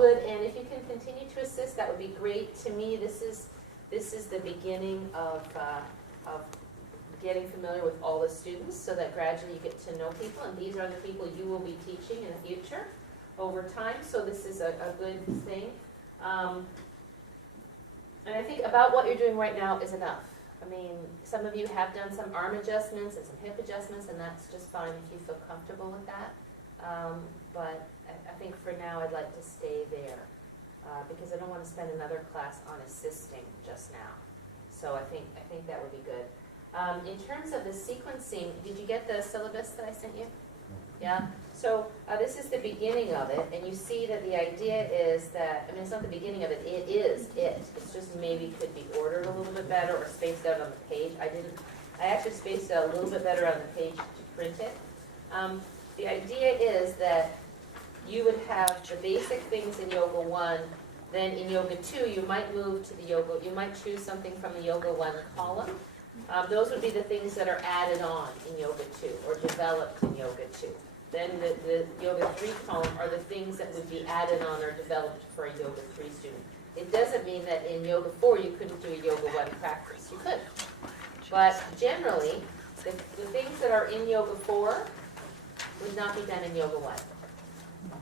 good, and if you can continue to assist, that would be great. To me, this is the beginning of getting familiar with all the students, so that gradually you get to know people, and these are the people you will be teaching in the future over time, so this is a good thing. And I think about what you're doing right now is enough. I mean, some of you have done some arm adjustments and some hip adjustments, and that's just fine if you feel comfortable with that. But I think for now I'd like to stay there because I don't want to spend another class on assisting just now. So I think that would be good. In terms of the sequencing, did you get the syllabus that I sent you? Yeah? So this is the beginning of it, and you see that the idea is that, I mean, it's not the beginning of it, it is it. It's just maybe could be ordered a little bit better or spaced out on the page. I actually spaced it out a little bit better on the page to print it. The idea is that you would have the basic things in Yoga 1, then in Yoga 2 you might move to the Yoga, you might choose something from the Yoga 1 column. Those would be the things that are added on in Yoga 2 or developed in Yoga 2. Then the Yoga 3 column are the things that would be added on or developed for a Yoga 3 student. It doesn't mean that in Yoga 4 you couldn't do a Yoga 1 practice. You could. But generally, the things that are in Yoga 4 would not be done in Yoga 1,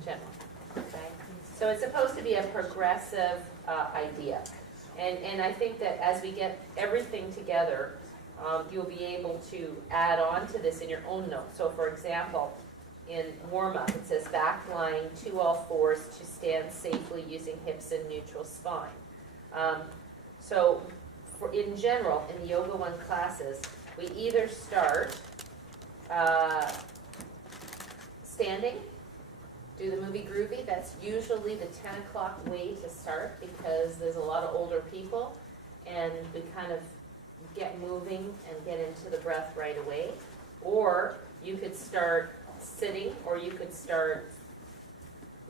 generally. Okay? So it's supposed to be a progressive idea. And I think that as we get everything together, you'll be able to add on to this in your own notes. So for example, in warm-up it says back lying to all fours to stand safely using hips and neutral spine. So in general, in the Yoga 1 classes, we either start standing, do the movie Groovy. That's usually the 10 o'clock way to start because there's a lot of older people and we kind of get moving and get into the breath right away. Or you could start sitting or you could start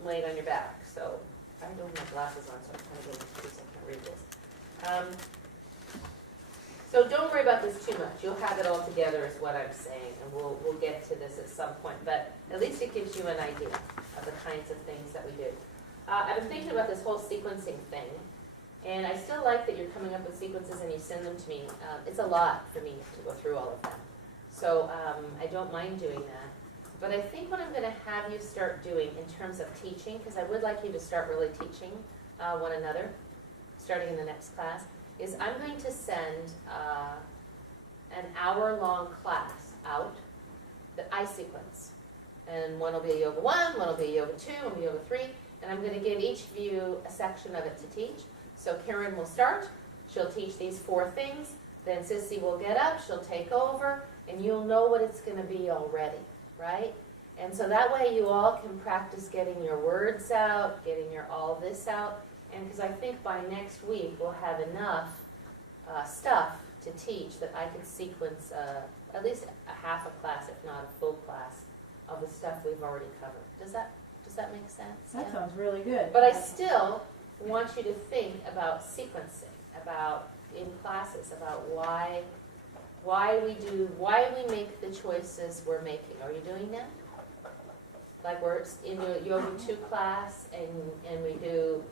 laying on your back. So I don't have my glasses on, so I'm kind of getting confused. I can't read this. So don't worry about this too much. You'll have it all together is what I'm saying, and we'll get to this at some point. But at least it gives you an idea of the kinds of things that we do. I've been thinking about this whole sequencing thing, and I still like that you're coming up with sequences and you send them to me. It's a lot for me to go through all of them. So I don't mind doing that. But I think what I'm going to have you start doing in terms of teaching, because I would like you to start really teaching one another, starting in the next class, is I'm going to send an hour-long class out that I sequence. And one will be a Yoga 1, one will be a Yoga 2, one will be Yoga 3, and I'm going to give each of you a section of it to teach. So Karen will start, she'll teach these 4 things, then Sissy will get up, she'll take over, and you'll know what it's going to be already, right? And so that way you all can practice getting your words out, getting your all this out, and because I think by next week we'll have enough stuff to teach that I could sequence at least a half a class, if not a full class, of the stuff we've already covered. Does that make sense? That sounds really good. But I still want you to think about sequencing, about in classes, about why we make the choices we're making. Are you doing that? Like we're in your Yoga 2 class and we do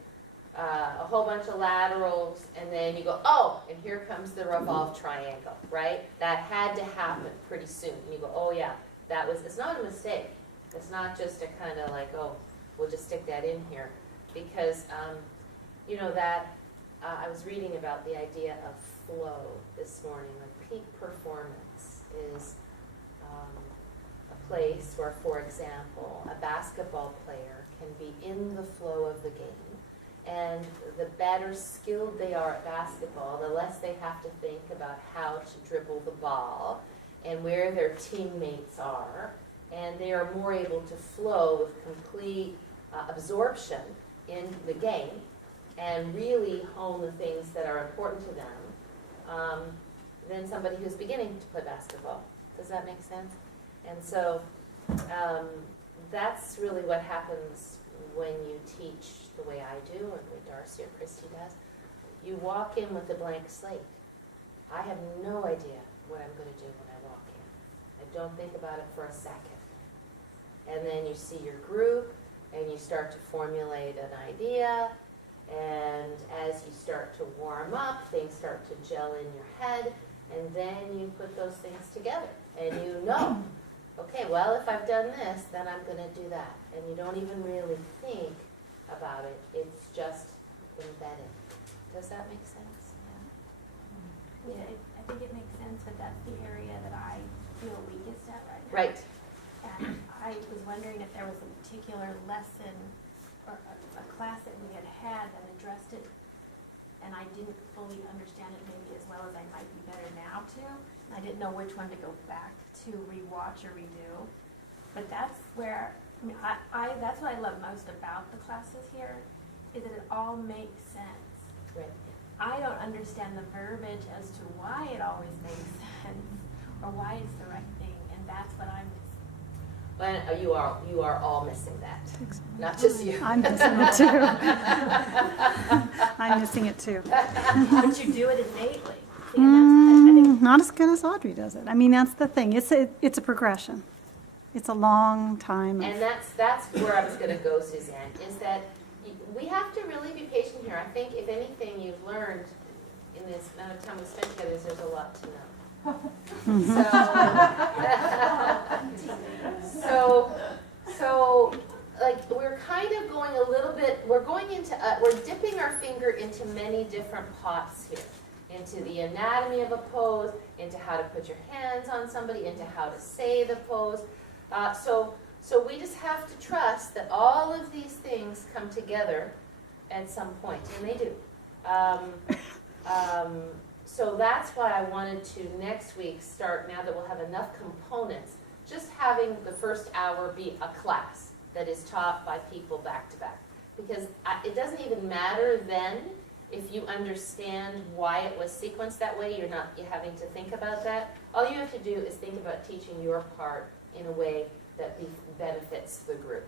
a whole bunch of laterals, and then you go, oh, and here comes the revolved triangle, right? That had to happen pretty soon. And you go, oh yeah, it's not a mistake. It's not just a kind of like, oh, we'll just stick that in here. Because, I was reading about the idea of flow this morning. Like peak performance is a place where, for example, a basketball player can be in the flow of the game. And the better skilled they are at basketball, the less they have to think about how to dribble the ball and where their teammates are. And they are more able to flow with complete absorption in the game and really hone the things that are important to them than somebody who's beginning to play basketball. Does that make sense? And so that's really what happens when you teach the way I do or the way Darcy or Christy does. You walk in with a blank slate. I have no idea what I'm going to do when I walk in. I don't think about it for a second. And then you see your group, and you start to formulate an idea, and as you start to warm up, things start to gel in your head, and then you put those things together, and you know, okay, well, if I've done this, then I'm going to do that, and you don't even really think about it, it's just embedded. Does that make sense? Yeah, I think it makes sense, but that's the area that I feel weakest at right now. Right. And I was wondering if there was a particular lesson or a class that we had that addressed it, and I didn't fully understand it maybe as well as I might be better now to. I didn't know which one to go back to rewatch or redo. But that's where, I mean, that's what I love most about the classes here, is that it all makes sense. Right. I don't understand the verbiage as to why it always makes sense or why it's the right thing, and that's what I'm missing. And you are all missing that, not just you. I'm missing it too. I'm missing it too. But you do it innately. See, and that's, I think, Not as good as Audrey does it. I mean, that's the thing. It's a progression. It's a long time. And that's where I was going to go, Suzanne, is that we have to really be patient here. I think if anything you've learned in this amount of time we spent together is there's a lot to know. So, like, we're kind of going a little bit, we're dipping our finger into many different pots here. Into the anatomy of a pose, into how to put your hands on somebody, into how to say the pose. So we just have to trust that all of these things come together at some point, and they do. So that's why I wanted to next week start, now that we'll have enough components, just having the first hour be a class that is taught by people back to back. Because it doesn't even matter then if you understand why it was sequenced that way, you're having to think about that. All you have to do is think about teaching your part in a way that benefits the group,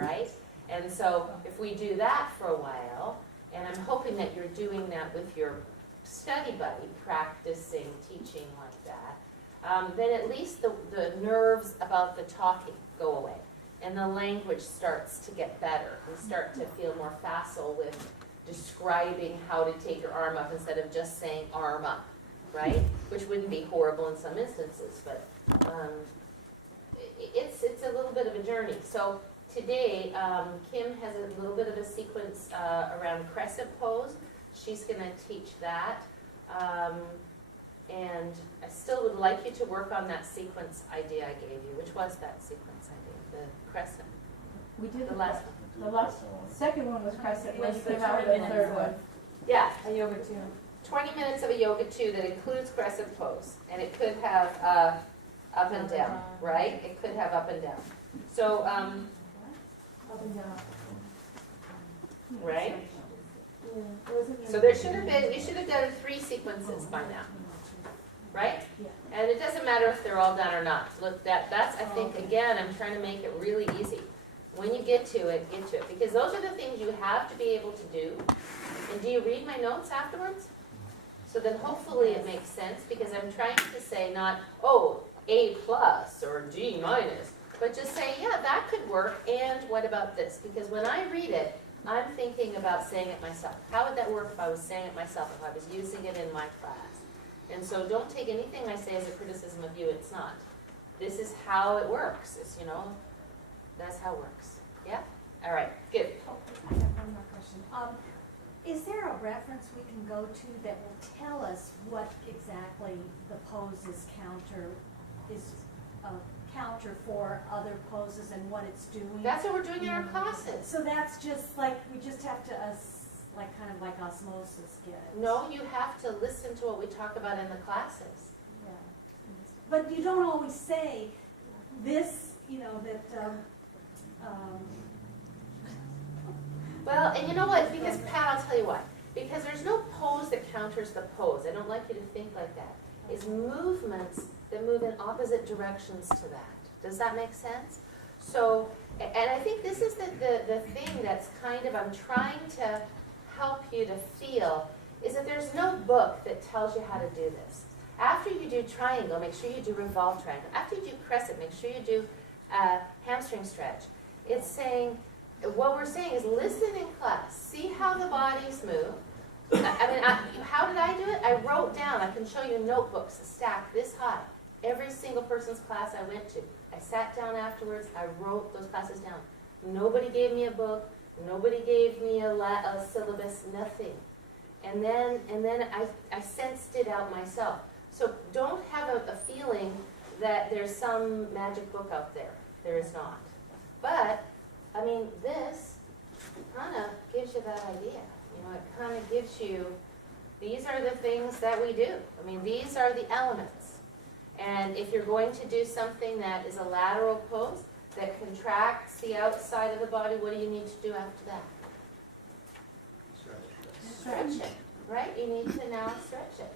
right? And so if we do that for a while, and I'm hoping that you're doing that with your study buddy, practicing teaching like that, then at least the nerves about the talking go away, and the language starts to get better. We start to feel more facile with describing how to take your arm up instead of just saying arm up, right? Which wouldn't be horrible in some instances, but it's a little bit of a journey. So today, Kim has a little bit of a sequence around crescent pose. She's going to teach that. And I still would like you to work on that sequence idea I gave you. Which was that sequence idea? The crescent. We did The last one. The second one was crescent, It was let's the give out 20 the third one. Yeah, A yoga too. 20 minutes of a yoga 2 that includes crescent pose. And it could have up and down, right? It could have up and down. So, Up and down. right? Yeah, it wasn't So there should have been, you should have done 3 sequences by now, right? Yeah. And it doesn't matter if they're all done or not. Look, that's, I think, again, I'm trying to make it really easy. When you get to it, get to it. Because those are the things you have to be able to do. And do you read my notes afterwards? So then hopefully it makes sense, because I'm trying to say not, oh, A+ or D-, but just say, yeah, that could work, and what about this? Because when I read it, I'm thinking about saying it myself. How would that work if I was saying it myself, if I was using it in my class? And so don't take anything I say as a criticism of you, it's not. This is how it works, it's, that's how it works. Yeah? All right, good. Oh, I have one more question. Is there a reference we can go to that will tell us what exactly the pose is a counter for other poses and what it's doing? That's what we're doing in our classes. So that's just like, we just have to, kind of like osmosis get it? No, you have to listen to what we talk about in the classes. Yeah. But you don't always say this, Well, and you know what? Because, Pat, I'll tell you why. Because there's no pose that counters the pose. I don't like you to think like that. It's movements that move in opposite directions to that. Does that make sense? So, and I think this is the thing that's kind of, I'm trying to help you to feel, is that there's no book that tells you how to do this. After you do triangle, make sure you do revolve triangle. After you do crescent, make sure you do hamstring stretch. It's saying, what we're saying is listen in class, see how the bodies move. How did I do it? I wrote down, I can show you notebooks stacked this high. Every single person's class I went to. I sat down afterwards, I wrote those classes down. Nobody gave me a book, nobody gave me a syllabus, nothing. And then I sensed it out myself. So don't have a feeling that there's some magic book out there. There is not. But, I mean, this kind of gives you that idea. You know, it kind of gives you, these are the things that we do. I mean, these are the elements. And if you're going to do something that is a lateral pose, that contracts the outside of the body, what do you need to do after that? Stretch it, right? You need to now stretch it.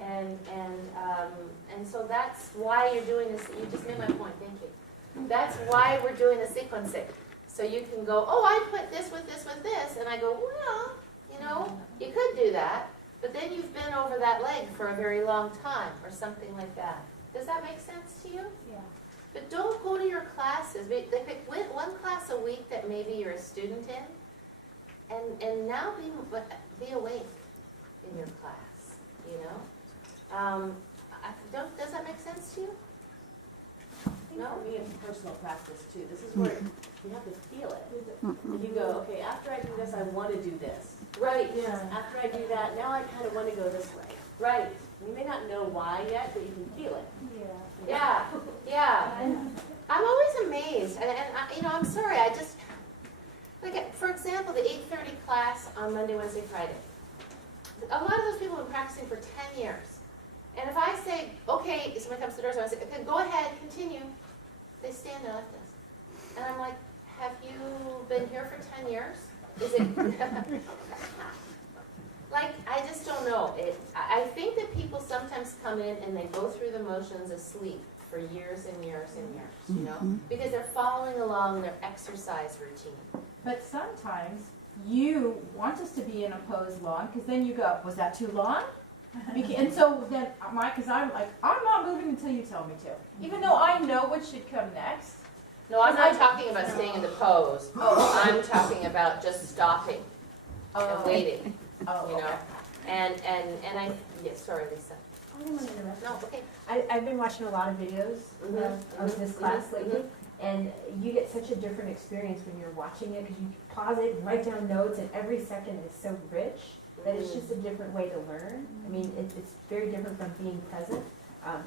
And so that's why you're doing this. You just made my point, thank you. That's why we're doing the sequencing. So you can go, oh, I put this with this with this, and I go, well, you know, you could do that, but then you've been over that leg for a very long time, or something like that. Does that make sense to you? Yeah. But don't go to your classes. They pick one class a week that maybe you're a student in, and now be awake in your class, you know? Does that make sense to you? I think for me, it's personal practice too. This is where you have to feel it. And you go, okay, after I do this, I want to do this. Right. Yeah. After I do that, now I kind of want to go this way. Right. You may not know why yet, but you can feel it. Yeah. Yeah. I'm always amazed, and you know, I'm sorry, I just, like, for example, the 8:30 class on Monday, Wednesday, Friday. A lot of those people have been practicing for 10 years. And if I say, okay, somebody comes to the door, so I say, okay, go ahead, continue, they stand there like this. And I'm like, have you been here for 10 years? Is it, like, I just don't know. I think that people sometimes come in and they go through the motions asleep for years and years and years, you know? Because they're following along their exercise routine. But sometimes you want us to be in a pose long, because then you go, was that too long? And so then, because I'm like, I'm not moving until you tell me to. Even though I know what should come next. No, I'm not talking about staying in the pose. Oh. I'm talking about just stopping and waiting, Oh, you know? okay. And I, yes, sorry, Lisa. I don't want to interrupt. No, okay. I've been watching a lot of videos of this class lately, and you get such a different experience when you're watching it, because you pause it and write down notes, and every second is so rich that it's just a different way to learn. I mean, it's very different from being present.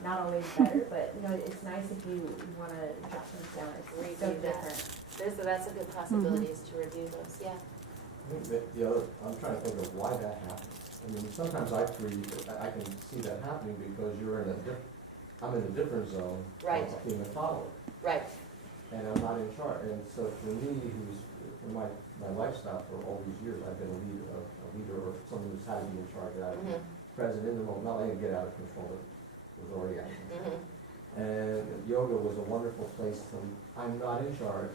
Not always better, but you know, it's nice if you want to jot things down. It's so Review that. different. That's a good possibility, is to review those, yeah. I think that the other, I'm trying to think of why that happens. I mean, sometimes I can see that happening because I'm in a different zone Right. of being a follower, Right, and I'm not in charge. And so for me, for my lifestyle for all these years, I've been a leader or someone who's had to be in charge. I've been present in the moment, not letting it get out of control, but was already out of control. And yoga was a wonderful place I'm not in charge.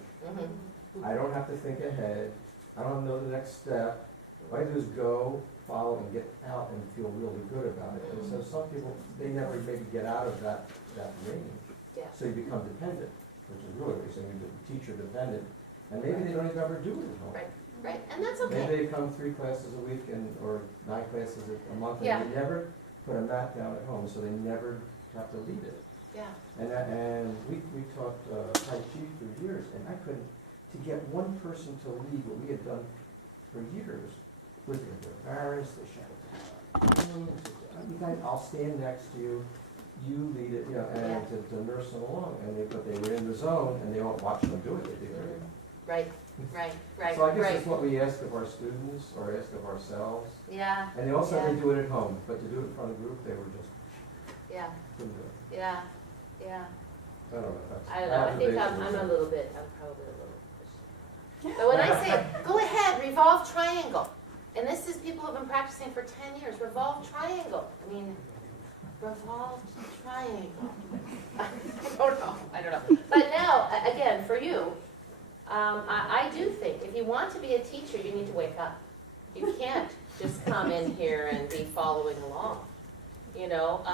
I don't have to think ahead. I don't know the next step. What I do is go, follow, and get out and feel really good about it. And so some people, they never maybe get out of that range. yeah. So you become dependent, which is really what you're saying, you're teacher dependent. And maybe they don't even ever do it at home. Right, and that's Maybe okay. they come 3 classes a week or 9 classes a month, Yeah. and they never put a mat down at home, so they never have to lead it. Yeah, And we taught Tai Chi for years, and I couldn't, to get one person to lead what we had done for years, with they're embarrassed, they shut it down. You guys, I'll stand next to you, you lead it, you know, and to nurse them along. But they were in the zone, and they all watched them do it, they did very well. right, So I guess right. that's what we ask of our students, or ask of ourselves. Yeah, And they also had to do it at home, but to do it in front of a group, they were just, yeah, couldn't do it. yeah. I don't know. I don't know, I think I'm probably a little pushy. But when I say, go ahead, revolve triangle, and this is people who have been practicing for 10 years, revolve triangle. I mean, revolve triangle. I don't know. But now, again, for you, I do think if you want to be a teacher, you need to wake up. You can't just come in here and be following along. You know,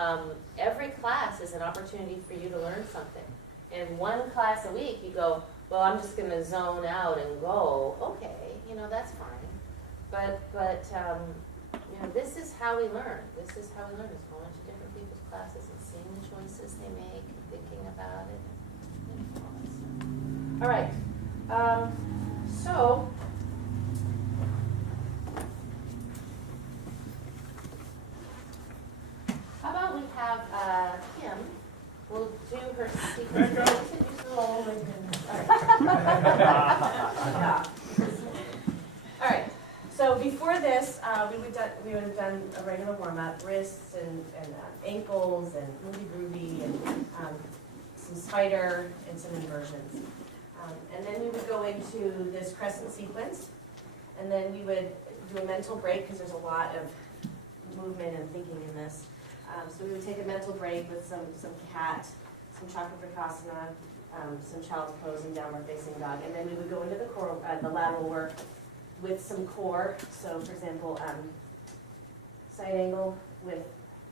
every class is an opportunity for you to learn something. And one class a week, you go, well, I'm just gonna zone out and go, okay, you know, that's fine. But, you know, this is how we learn. This is how we learn, is going to different people's classes and seeing the choices they make, and thinking about it, and you know, all that stuff. All right, so. How about we have, Kim, we'll do her secret. All Alright, so before this, we would have done a regular warm-up, wrists and ankles and movie groovy and some spider and some inversions. And then we would go into this crescent sequence, and then we would do a mental break, because there's a lot of movement and thinking in this. So we would take a mental break with some cat, some Chakravrikasana, some child's pose and downward facing dog, and then we would go into the lateral work with some core. So for example, side angle with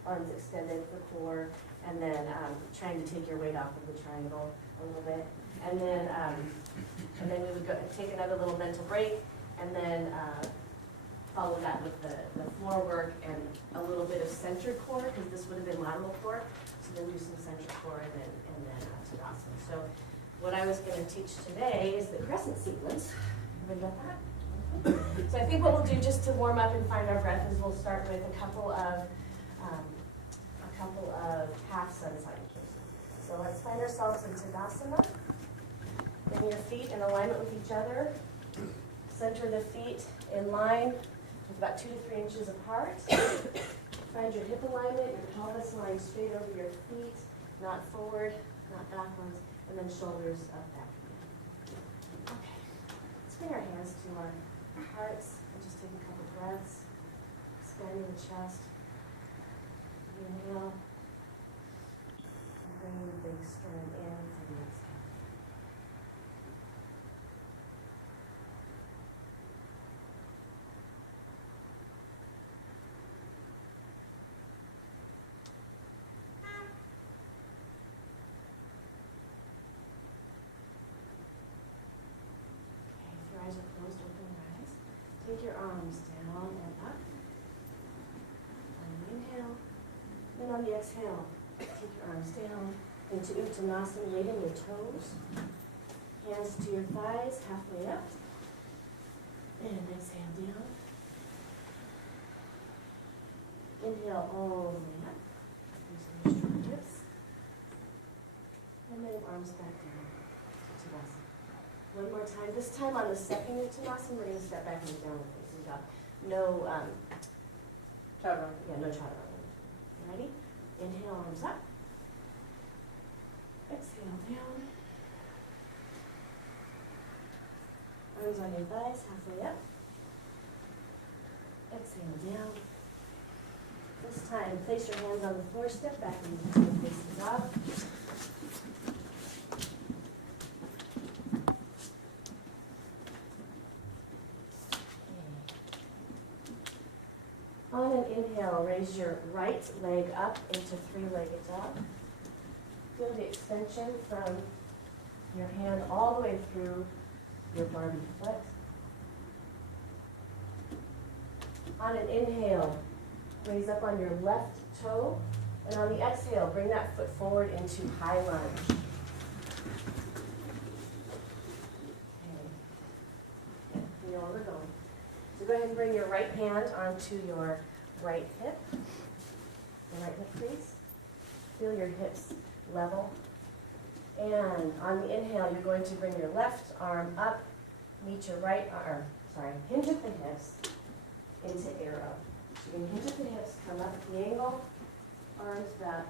arms extended for core, and then trying to take your weight off of the triangle a little bit. And then we would go take another little mental break, and then follow that with the floor work and a little bit of centered core, because this would have been lateral core. So then do some centered core and then Tadasana. So what I was going to teach today is the crescent sequence. Everybody got that? So I think what we'll do just to warm up and find our breath is we'll start with a couple of half sun salutations. So let's find ourselves in Tadasana. Bring your feet in alignment with each other. Center the feet in line with about 2 to 3 inches apart. Find your hip alignment, your pelvis lying straight over your feet, not forward, not backwards, and then shoulders up back. Okay, let's bring our hands to our hearts and just take a couple breaths, expanding the chest. Inhale, and bringing the big sternum in for the exhale. Eyes are closed, open your eyes. Take your arms down and up. On the inhale. Then on the exhale, take your arms down into Uttanasana, weighting your toes. Hands to your thighs, halfway up. And exhale down. Inhale all the way up. Using your strong hips. And then arms back down to Tadasana. One more time. This time on the second Uttanasana, we're going to step back into downward facing dog. No, chaturanga. Yeah, no chaturanga. Ready? Inhale, arms up. Exhale down. Arms on your thighs, halfway up. Exhale down. This time, place your hands on the floor, step back into downward facing dog. On an inhale, raise your right leg up into three-legged dog. Feel the extension from your hand all the way through your Barbie foot. On an inhale, raise up on your left toe. And on the exhale, bring that foot forward into high lunge. Okay. You know where we're going. So go ahead and bring your right hand onto your right hip. The right hip, please. Feel your hips level. And on the inhale, you're going to bring your left arm up, meet your right arm, hinge at the hips into arrow. So you can hinge at the hips, come up at the angle, arms back,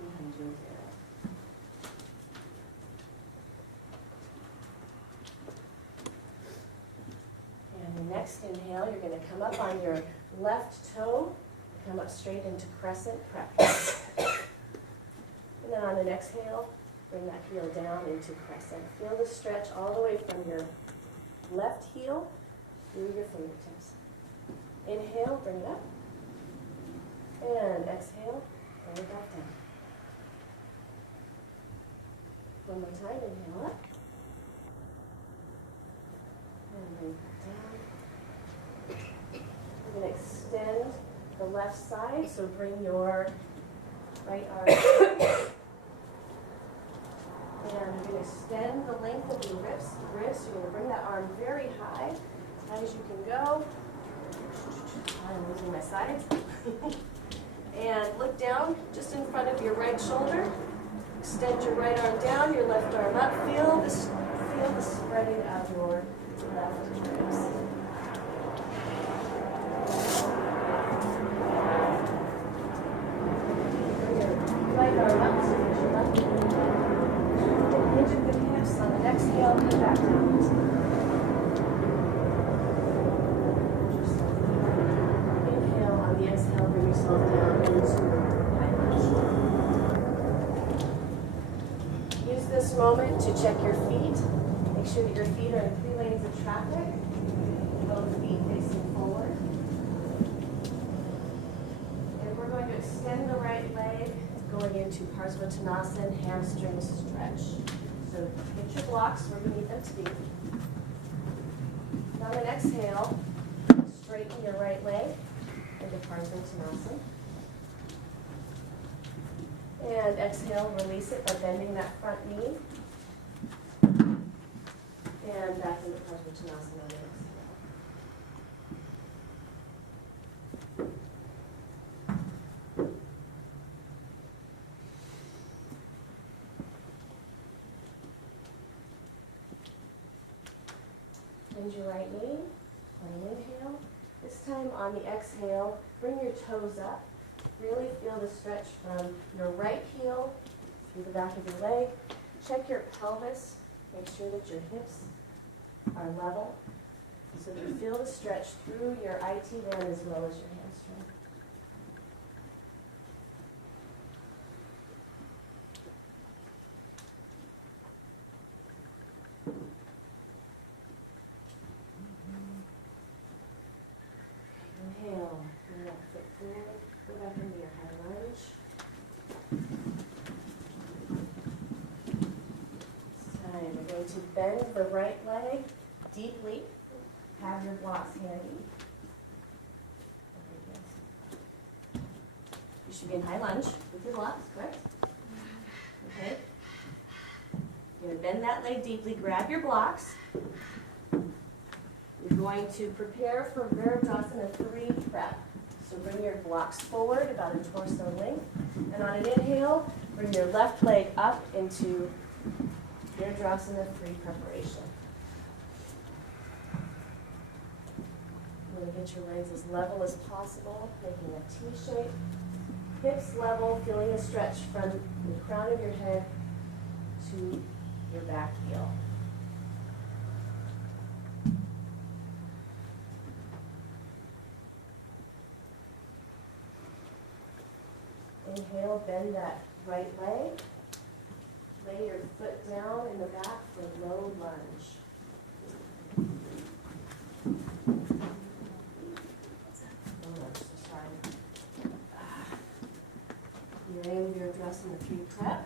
and hinge into arrow. And the next inhale, you're going to come up on your left toe, come up straight into crescent prep. And then on an exhale, bring that heel down into crescent. Feel the stretch all the way from your left heel through your fingertips. Inhale, bring it up. And exhale, bring it back down. One more time, inhale up. bring it down. We're gonna extend the left side, so bring your right arm. And you're gonna extend the length of your wrist. You're gonna bring that arm very high, as high as you can go. I'm losing my sides. And look down just in front of your right shoulder. Extend your right arm down, your left arm up. Feel the spreading of your left ribs. Bring your right arm up so that your left arm down. Hinge at the hips on the exhale, come back down. Inhale on the exhale, bring yourself down into high lunge. Use this moment to check your feet. Make sure that your feet are in 3 lanes of traffic. Both feet facing forward. And we're going to extend the right leg, going into Parsvottanasana, hamstring stretch. So get your blocks where you need them to be. Now on an exhale, straighten your right leg into Parsvottanasana. And exhale, release it by bending that front knee. And back into Parsvottanasana on the exhale. Bend your right knee on an inhale. This time on the exhale, bring your toes up. Really feel the stretch from your right heel through the back of your leg. Check your pelvis. Make sure that your hips are level so that you feel the stretch through your IT band as well as your hamstring. Inhale, bring that foot forward, go back into your high lunge. This time we're going to bend the right leg deeply. Have your blocks handy. You should be in high lunge with your blocks, correct? Okay. You're going to bend that leg deeply, grab your blocks. You're going to prepare for Virabhadrasana 3 prep. So bring your blocks forward about a torso length. And on an inhale, bring your left leg up into Virabhadrasana 3 preparation. You're going to get your legs as level as possible, making a T shape. Hips level, feeling a stretch from the crown of your head to your back heel. Inhale, bend that right leg. Lay your foot down in the back for low lunge. Low lunge, so sorry. You're in Virabhadrasana 3 prep.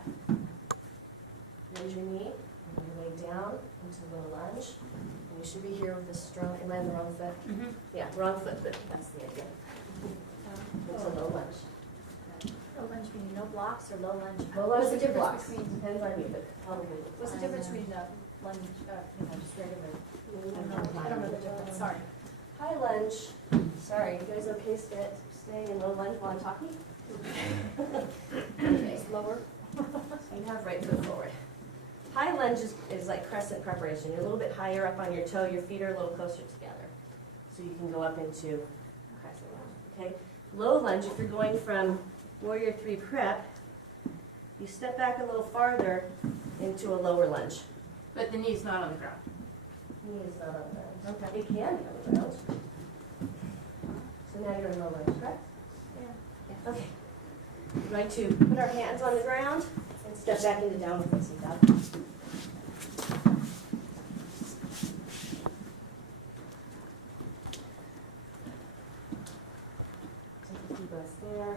Raise your knee, and you lay down into low lunge. And you should be here with a strong, am I on the wrong foot? Yeah, wrong foot, but that's the idea. It's a low lunge. Low lunge meaning no blocks or low lunge? Low lunge What's the with your difference blocks. between, Depends on you, but probably. what's the difference between lunge, just regular? I don't know the difference, sorry. High lunge, sorry, you guys okay staying in low lunge while I'm talking? Okay, Lower? so you have right foot forward. High lunge is like crescent preparation. You're a little bit higher up on your toe, your feet are a little closer together. So you can go up into crescent lunge, okay? Low lunge, if you're going from Warrior 3 prep, you step back a little farther into a lower lunge. But the knee's not on the ground. Knee is not on the ground. Okay. It can be on the ground. So now you're in low lunge, correct? Yeah. Okay. We're going to put our hands on the ground and step back into downward facing dog. Take a few breaths there.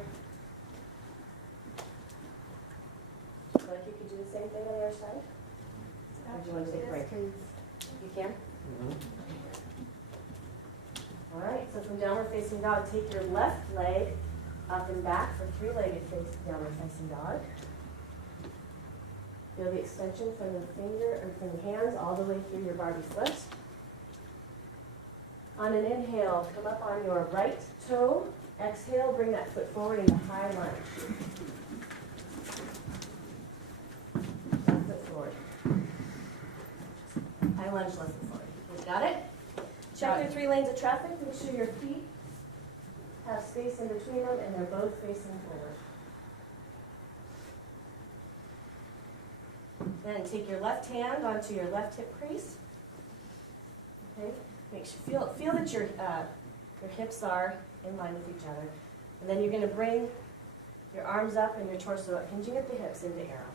Feel like you could do the same thing on the other side? Or do you want to take a break? You can? So from downward facing dog, take your left leg up and back for three-legged downward facing dog. Feel the extension from the from the hands all the way through your Barbie foot. On an inhale, come up on your right toe. Exhale, bring that foot forward into high lunge. Left foot forward. High lunge, left foot forward. You got it? Check your 3 lanes of traffic. Make sure your feet have space in between them and they're both facing forward. Then take your left hand onto your left hip crease. Okay, feel that your hips are in line with each other. And then you're going to bring your arms up and your torso up, hinging at the hips into arrow.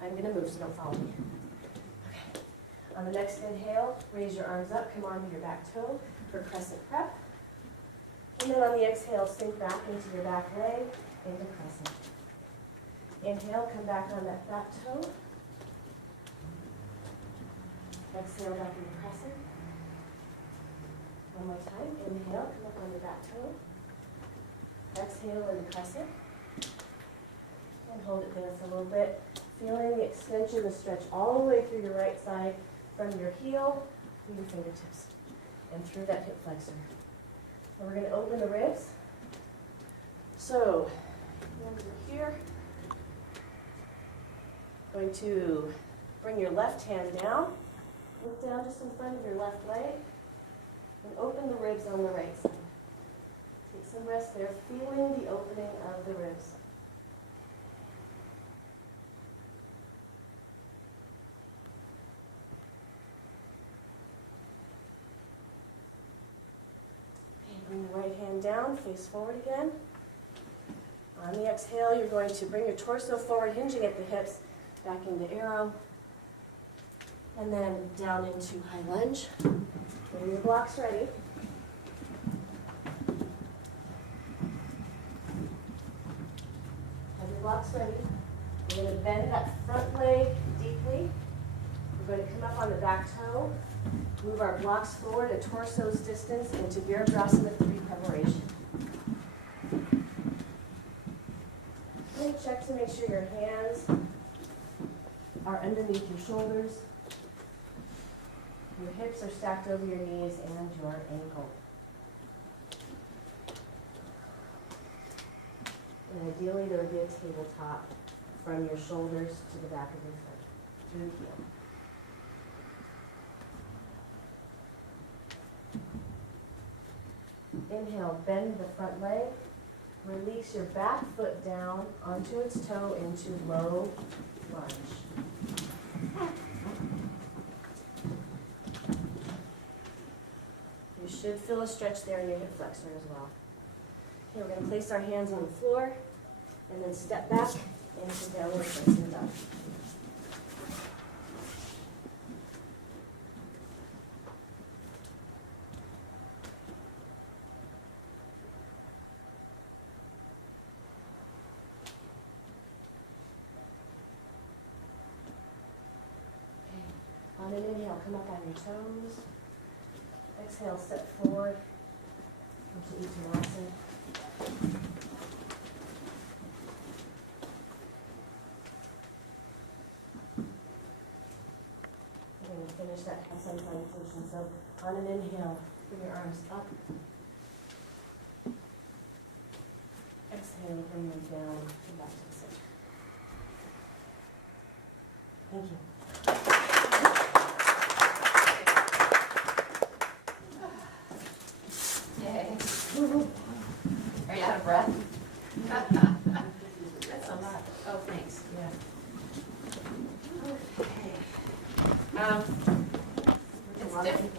I'm going to move, so don't follow me. Okay. On the next inhale, raise your arms up, come onto your back toe for crescent prep. And then on the exhale, sink back into your back leg, into crescent. Inhale, come back on that back toe. Exhale, back into crescent. One more time. Inhale, come up on your back toe. Exhale into crescent. And hold it there for a little bit. Feeling the extension, the stretch all the way through your right side, from your heel to your fingertips, and through that hip flexor. And we're going to open the ribs. So, hands are here. Going to bring your left hand down, look down just in front of your left leg, and open the ribs on the right side. Take some rest there, feeling the opening of the ribs. And bring the right hand down, face forward again. On the exhale, you're going to bring your torso forward, hinging at the hips, back into arrow, and then down into high lunge. Get your blocks ready. Have your blocks ready. We're going to bend that front leg deeply. We're going to come up on the back toe, move our blocks forward a torso's distance into Virabhadrasana 3 preparation. And check to make sure your hands are underneath your shoulders. Your hips are stacked over your knees and your ankle. And ideally there would be a tabletop from your shoulders to the back of your foot, through the heel. Inhale, bend the front leg. Release your back foot down onto its toe into low lunge. You should feel a stretch there in your hip flexor as well. Okay, we're going to place our hands on the floor and then step back into downward facing dog. On an inhale, come up on your toes. Exhale, step forward into Uttanasana. We're going to finish that sun position. So on an inhale, bring your arms up. Exhale, bring them down and back to the center. Thank you. Are you out of breath? That's a lot. Oh, thanks. Yeah.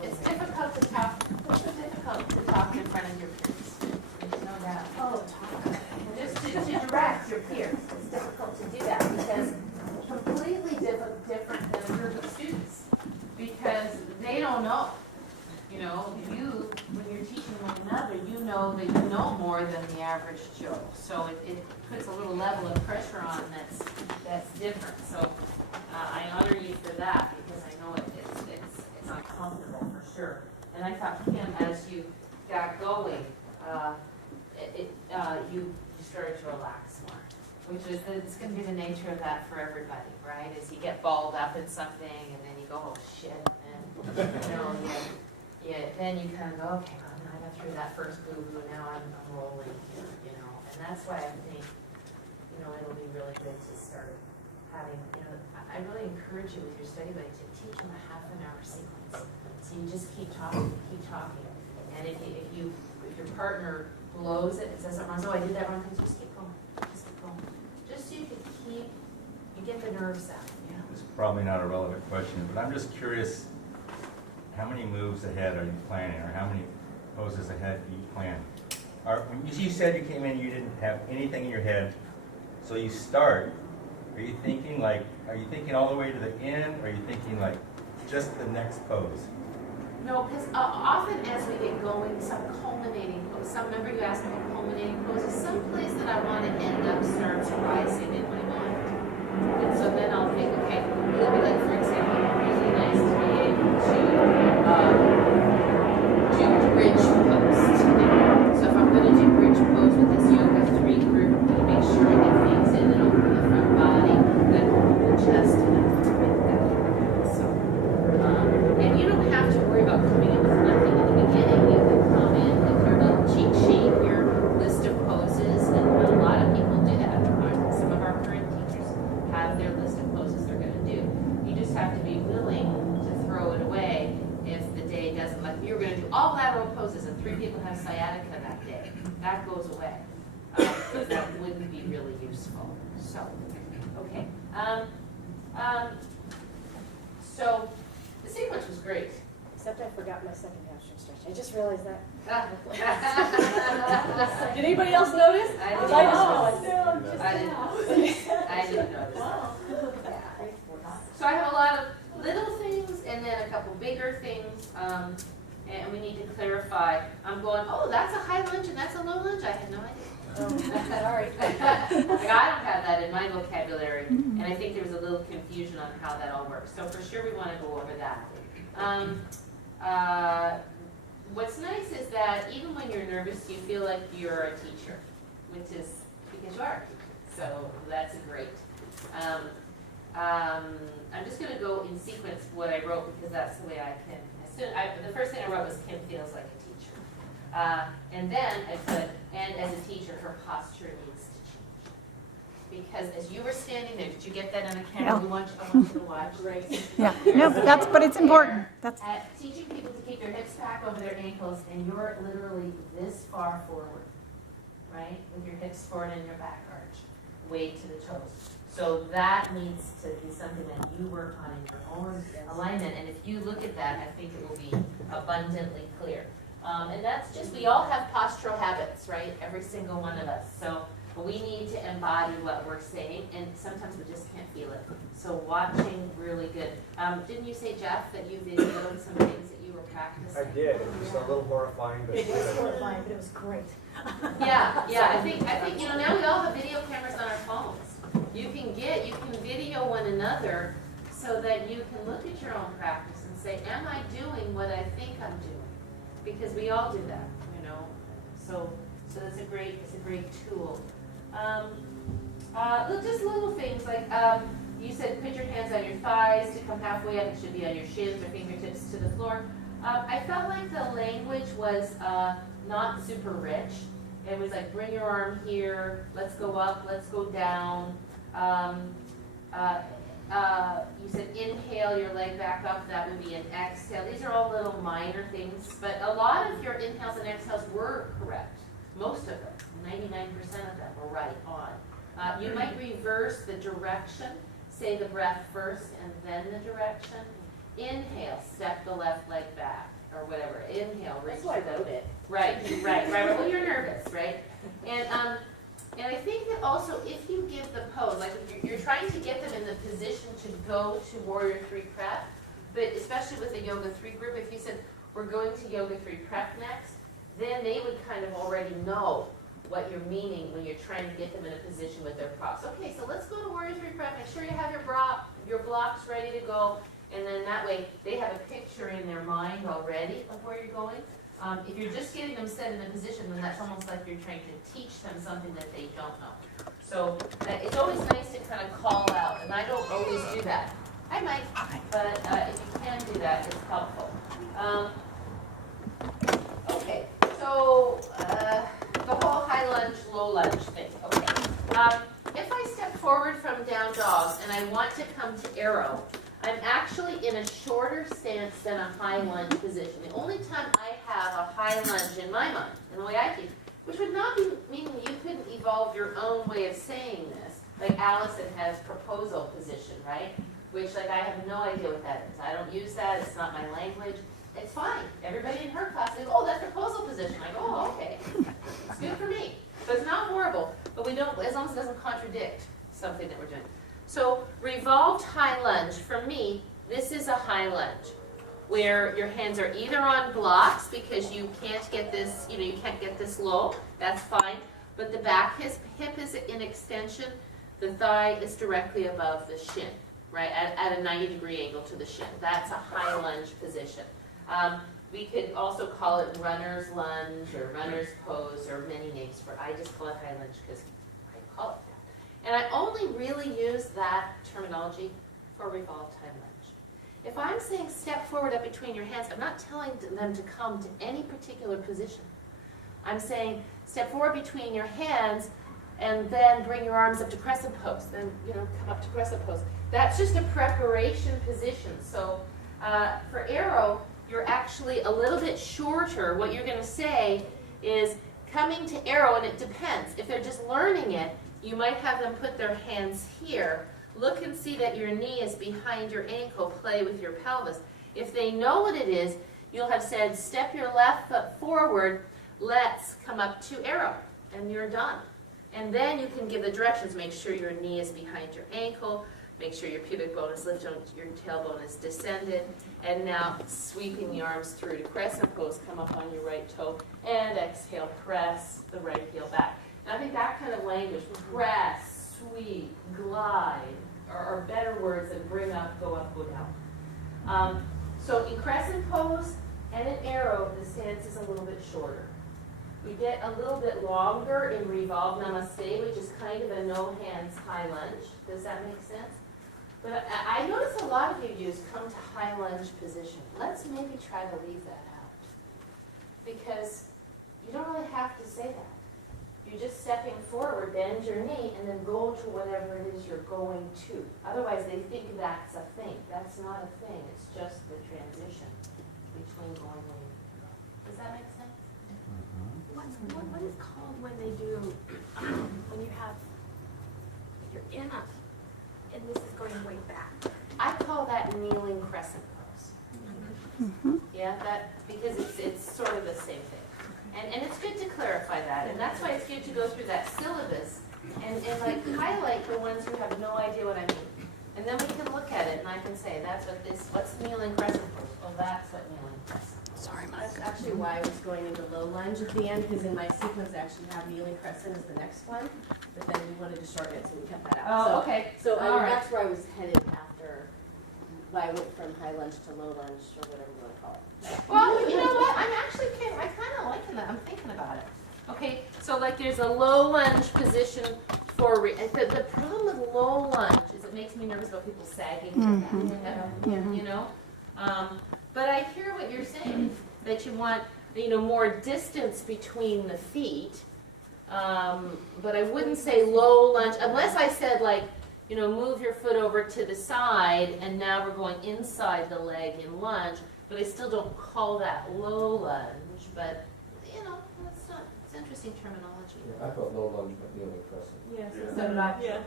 It's difficult to talk. It's difficult to talk in front of your peers. There's no doubt. Oh, talk. Just to direct your peers. It's difficult to do that because it's completely different than a group of students because they don't know. You know, when you're teaching one another, you know that you know more than the average Joe. So it puts a little level of pressure on that's different. So I honor you for that because I know it's uncomfortable for sure. And and I thought, Kim, as you got going, you started to relax more, which is, it's gonna be the nature of that for everybody, right? Is you get balled up in something, and then you go, oh, shit, and then, then you kind of go, okay, well, I got through that first boo-boo, now I'm rolling here, and that's why I think, it'll be really good to start having, I really encourage you with your study buddy to teach them a half-an-hour sequence. So you just keep talking, and if your partner blows it and says something wrong, oh, I did that wrong, just keep going, just so you can you get the nerves out, It's probably not a relevant question, but I'm just curious, how many moves ahead are you planning, or how many poses ahead do you plan? When you said you came in, you didn't have anything in your head, so you start. Are you thinking all the way to the end, or are you thinking like just the next pose? No, because often as we get going, some culminating pose, remember you asked me about culminating poses, some place that I want to end up starts rising in my mind. And so then I'll think, okay, it'll be like, for example, really nice to be able to do bridge pose today. So if I'm going to do bridge pose with this yoga 3 group, I'm going to make sure I get things in and open the front body, then open the chest, and then bring that in. So, and you don't have to worry about coming in with nothing in the beginning. You can come in with your little cheat sheet, your list of poses, and a lot of people do that. Some of our current teachers have their list of poses they're going to do. You just have to be willing to throw it away if the day doesn't, like you were going to do all lateral poses and 3 people have sciatica that day. That goes away. Because that wouldn't be really useful. So, okay. So the sequence was great. Except I forgot my second hamstring stretch. I just realized that. I Did anybody else notice? didn't notice. I didn't notice. So I have a lot of little things and then a couple bigger things, and we need to clarify. I'm going, oh, that's a high lunge and that's a low lunge. I had no idea. Sorry. Like I don't have that in my vocabulary, and I think there was a little confusion on how that all works. So for sure we want to go over that. What's nice is that even when you're nervous, you feel like you're a teacher, which is because you are a teacher. So that's great. I'm just going to go in sequence what I wrote because that's the way I can. The first thing I wrote was Kim feels like a teacher. And then I put, and as a teacher, her posture needs to change. Because as you were standing there, did you get that on the camera? Yeah. I want you to watch. Right. Yeah, no, but it's important. That's, Teaching people to keep their hips back over their ankles, and you're literally this far forward, right? With your hips forward and your back arch, weight to the toes. So that needs to be something that you work on in your own alignment. And if you look at that, I think it will be abundantly clear. And that's just, we all have postural habits, right? Every single one of us. So we need to embody what we're saying, and sometimes we just can't feel it. So watching, really good. Didn't you say, Jeff, that you videoed some things that you were practicing? I did. It was a little horrifying, but It was horrifying, but it was great. Yeah. I think now we all have video cameras on our phones. You can video one another so that you can look at your own practice and say, am I doing what I think I'm doing? Because we all do that, So that's a great tool. Just little things like you said, put your hands on your thighs to come halfway up. It should be on your shins or fingertips to the floor. I felt like the language was not super rich. It was like, bring your arm here. Let's go up. Let's go down. You said inhale your leg back up, that would be an exhale. These are all little minor things, but a lot of your inhales and exhales were correct. Most of them, 99% of them were right on. You might reverse the direction, say the breath first and then the direction. Inhale, step the left leg back, or whatever. Inhale, reach. That's why I wrote it. Right. Well, you're nervous, right? And I think that also if you give the pose, like if you're trying to get them in the position to go to Warrior 3 Prep, but especially with the Yoga 3 group, if you said, we're going to Yoga 3 Prep next, then they would kind of already know what you're meaning when you're trying to get them in a position with their props. Okay, so let's go to Warrior 3 Prep, make sure you have your blocks ready to go, And then that way, they have a picture in their mind already of where you're going. If you're just getting them set in a position, then that's almost like you're trying to teach them something that they don't know. So it's always nice to kind of call out, and I don't always do that. I might, but if you can do that, it's helpful. Okay, so the whole high lunge, low lunge thing. Okay. If I step forward from down dog and I want to come to arrow, I'm actually in a shorter stance than a high lunge position. The only time I have a high lunge in my mind, in the way I teach, which would not mean you couldn't evolve your own way of saying this. Like Allison has proposal position, right? Which, like, I have no idea what that is. I don't use that. It's not my language. It's fine. Everybody in her class says, oh, that's proposal position. I go, oh, okay. It's good for me. So it's not horrible, but we don't, as long as it doesn't contradict something that we're doing. So revolved high lunge, for me, this is a high lunge, where your hands are either on blocks because you can't get this, you can't get this low. That's fine. But the back hip is in extension. The thigh is directly above the shin, right, at a 90-degree angle to the shin. That's a high lunge position. We could also call it runner's lunge or runner's pose or many names for it. I just call it high lunge because I call it that. And I only really use that terminology for revolved high lunge. If I'm saying step forward up between your hands, I'm not telling them to come to any particular position. I'm saying step forward between your hands and then bring your arms up to crescent pose. Then, come up to crescent pose. That's just a preparation position. So for arrow, you're actually a little bit shorter. What you're going to say is coming to arrow, and it depends. If they're just learning it, you might have them put their hands here. Look and see that your knee is behind your ankle. Play with your pelvis. If they know what it is, you'll have said, step your left foot forward. Let's come up to arrow. And you're done. And then you can give the directions. Make sure your knee is behind your ankle. Make sure your pubic bone is lifted, your tailbone is descended. And now sweeping the arms through to crescent pose. Come up on your right toe. And exhale, press the right heel back. And I think that kind of language, press, sweep, glide, are better words than bring up, go down. So in crescent pose and in arrow, the stance is a little bit shorter. We get a little bit longer in revolve namaste, which is kind of a no hands high lunge. Does that make sense? But I notice a lot of you use come to high lunge position. Let's maybe try to leave that out. Because you don't really have to say that. You're just stepping forward, bend your knee, and then go to whatever it is you're going to. Otherwise, they think that's a thing. That's not a thing. It's just the transition between going and leaving. Does that make sense? What is called when they do, when you have, you're in a, and this is going way back? I call that kneeling crescent pose. Yeah, because it's sort of the same thing. And it's good to clarify that, and that's why it's good to go through that syllabus and like highlight the ones who have no idea what I mean. And then we can look at it and I can say, what's kneeling crescent pose? Oh, that's what kneeling crescent. Sorry, Mike. That's actually why I was going into low lunge at the end, because in my sequence I actually have kneeling crescent as the next one, but then we wanted to shorten it, so we kept that out. Oh, So- okay. So All right. that's where I was headed after, I went from high lunge to low lunge, or whatever you want to call it. Well, you know what? I kind of liking that. I'm thinking about it. Okay, so like there's a low lunge position for, the problem with low lunge is it makes me nervous about people sagging. But I hear what you're saying, that you want, more distance between the feet. But I wouldn't say low lunge, unless I said like, move your foot over to the side, and now we're going inside the leg in lunge. But I still don't call that low lunge, but, it's interesting terminology. Yeah, I thought low lunge but kneeling crescent. Yes, so did I. Yeah.